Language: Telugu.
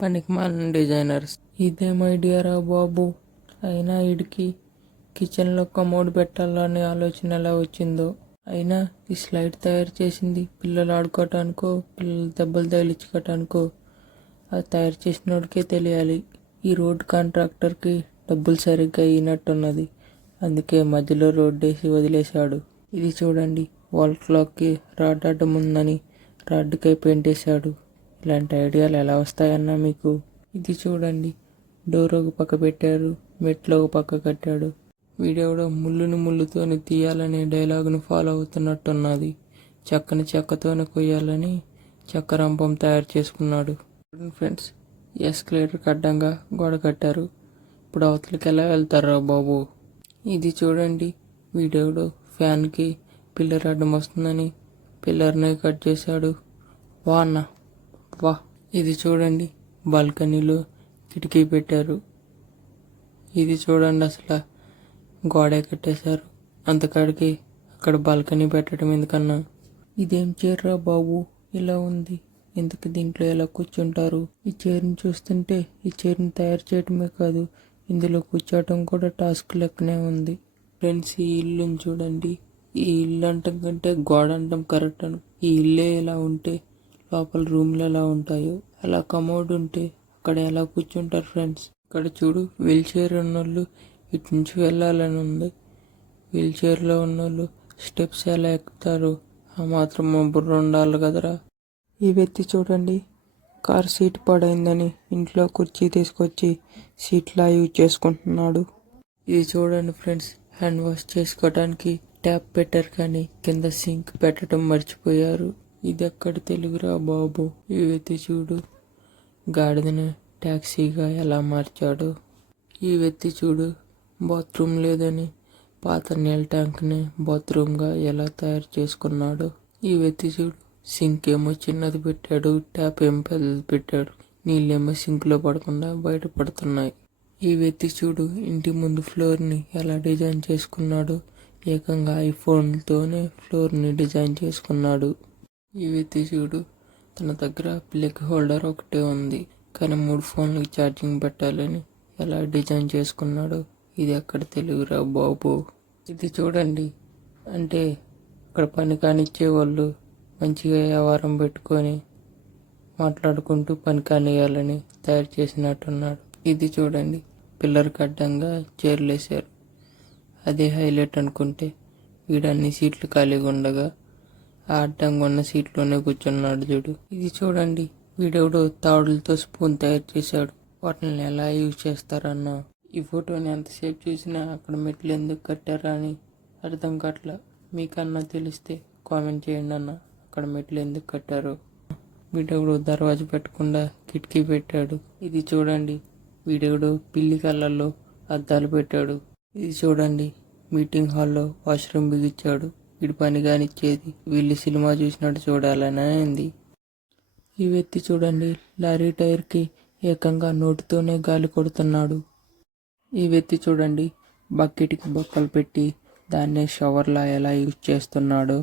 పనికిమాలిన డిజైనర్స్. ఇదేం ఐడియారా బాబు. అయినా వీడికి కిచెన్లో కమోడ్ పెట్టాలనే ఆలోచన ఎలా వచ్చిందో. అయినా ఈ స్లైడ్ తయారు చేసింది పిల్లలు ఆడుకోవటానికో పిల్లలు దెబ్బలు తగిలించుకోవటానికో అది తయారు చేసినోడికే తెలియాలి. ఈ రోడ్ కాంట్రాక్టర్కి డబ్బులు సరిగ్గా అయినట్టున్నది, అందుకే మధ్యలో రోడ్డు వేసి వదిలేశాడు. ఇది చూడండి, వాల్ క్లాక్కి రాడ్ అడ్డం ఉందని రాడ్డుకై పెయింట్ వేశాడు. ఇలాంటి ఐడియాలు ఎలా వస్తాయన్నా మీకు. ఇది చూడండి, డోర్ ఒక పక్క పెట్టారు, మెట్లు ఒక పక్క కట్టాడు. వీడెవడో ముళ్ళుని ముళ్ళుతోని తీయాలనే డైలాగును ఫాలో అవుతున్నట్టున్నది. చెక్కని చెక్కతోనే కొయ్యాలని చెక్క రంపం తయారు చేసుకున్నాడు. ఫ్రెండ్స్, ఎస్కలేటర్కి అడ్డంగా గోడ కట్టారు. ఇప్పుడు అవతలకి ఎలా వెళ్తారా బాబు. ఇది చూడండి, వీడెవడో ఫ్యాన్కి పిల్లర్ అడ్డం వస్తుందని పిల్లర్ని కట్ చేశాడు. వా అన్న వా. ఇది చూడండి, బాల్కనీలో కిటికీ పెట్టారు. ఇది చూడండి, అసలు గోడే కట్టేశారు. అంతకాడికి అక్కడ బాల్కనీ పెట్టడం ఎందుకన్నా. ఇదేం చైర్రా బాబు ఇలా ఉంది, ఎందుకు దీంట్లో ఎలా కూర్చుంటారు. ఈ చైర్ని చూస్తుంటే ఈ చైర్ని తయారు చేయటమే కాదు, ఇందులో కూర్చోవటం కూడా టాస్క్ లెక్కనే ఉంది. ఫ్రెండ్స్, ఈ ఇల్లుని చూడండి. ఈ ఇల్లు అంటాం కంటే గోడ అంటాం కరెక్ట్ అను. ఈ ఇల్లే ఎలా ఉంటే లోపల రూమ్లు ఎలా ఉంటాయో అలా కమోడ్ ఉంటే అక్కడ ఎలా కూర్చుంటారు ఫ్రెండ్స్. ఇక్కడ చూడు, వీల్ చైర్ ఉన్నోళ్ళు ఇటు నుంచి వెళ్ళాలని ఉంది. వీల్ చైర్లో ఉన్నోళ్ళు స్టెప్స్ ఎలా ఎక్కుతారు, ఆ మాత్రం మా బుర్ర ఉండాలి కదరా. ఈ వ్యక్తి చూడండి, కార్ సీట్ పడైందని ఇంట్లో కుర్చీ తీసుకొచ్చి సీట్లా యూజ్ చేసుకుంటున్నాడు. ఇది చూడండి ఫ్రెండ్స్, హ్యాండ్ వాష్ చేసుకోవడానికి ట్యాప్ పెట్టారు కానీ కింద సింక్ పెట్టడం మర్చిపోయారు. ఇది ఎక్కడ తెలుగురా బాబు. ఈ వ్యక్తి చూడు, గాడిదని ట్యాక్సీగా ఎలా మార్చాడు. ఈ వ్యక్తి చూడు, బాత్రూమ్ లేదని పాత నీళ్ళ ట్యాంక్ని బాత్రూమ్గా ఎలా తయారు చేసుకున్నాడు. ఈ వ్యక్తి చూడు, సింక్ ఏమో చిన్నది పెట్టాడు, ట్యాప్ ఏమో పెద్దది పెట్టాడు. నీళ్ళేమో సింక్లో పడకుండా బయట పడుతున్నాయి. ఈ వ్యక్తి చూడు, ఇంటి ముందు ఫ్లోర్ని ఎలా డిజైన్ చేసుకున్నాడు. ఏకంగా ఐఫోన్తోనే ఫ్లోర్ని డిజైన్ చేసుకున్నాడు. ఈ వ్యక్తి చూడు, తన దగ్గర ప్లగ్ హోల్డర్ ఒకటే ఉంది కానీ 3 ఫోన్లకు ఛార్జింగ్ పెట్టాలని ఎలా డిజైన్ చేసుకున్నాడు. ఇది ఎక్కడ తెలుగురా బాబు. ఇది చూడండి, అంటే అక్కడ పని కానిచ్చే వాళ్ళు మంచిగా వ్యవహారం పెట్టుకొని మాట్లాడుకుంటూ పని కానియాలని తయారు చేసినట్టున్నాడు. ఇది చూడండి, పిల్లర్కి అడ్డంగా చైర్లు వేశారు. అదే హైలైట్ అనుకుంటే వీడన్ని సీట్లు ఖాళీగా ఉండగా ఆ అడ్డంగా ఉన్న సీట్లోనే కూర్చున్నాడు చూడు. ఇది చూడండి, వీడెవడో తాడులతో స్పూన్ తయారు చేశాడు. వాటిని ఎలా యూజ్ చేస్తారన్నా. ఈ ఫోటోని ఎంతసేపు చూసినా అక్కడ మెట్లు ఎందుకు కట్టారా అని అర్థం కావట్లా. మీకన్నా తెలిస్తే కామెంట్ చేయండి అన్న, అక్కడ మెట్లు ఎందుకు కట్టారు. వీడెవడో దర్వాజా పెట్టకుండా కిటికీ పెట్టాడు. ఇది చూడండి, వీడెవడో పిల్లి కళ్ళల్లో అద్దాలు పెట్టాడు. ఇది చూడండి, మీటింగ్ హాల్లో వాష్రూమ్ బిగించాడు. వీడి పని కానిచ్చేది వీళ్ళు సినిమా చూసినట్టు చూడాలని అయింది. ఈ వ్యక్తి చూడండి, లారీ టైర్కి ఏకంగా నోటితోనే గాలి కొడుతున్నాడు. ఈ వ్యక్తి చూడండి, బకెట్కి బొక్కలు పెట్టి దాన్నే షవర్లా ఎలా యూజ్ చేస్తున్నాడో.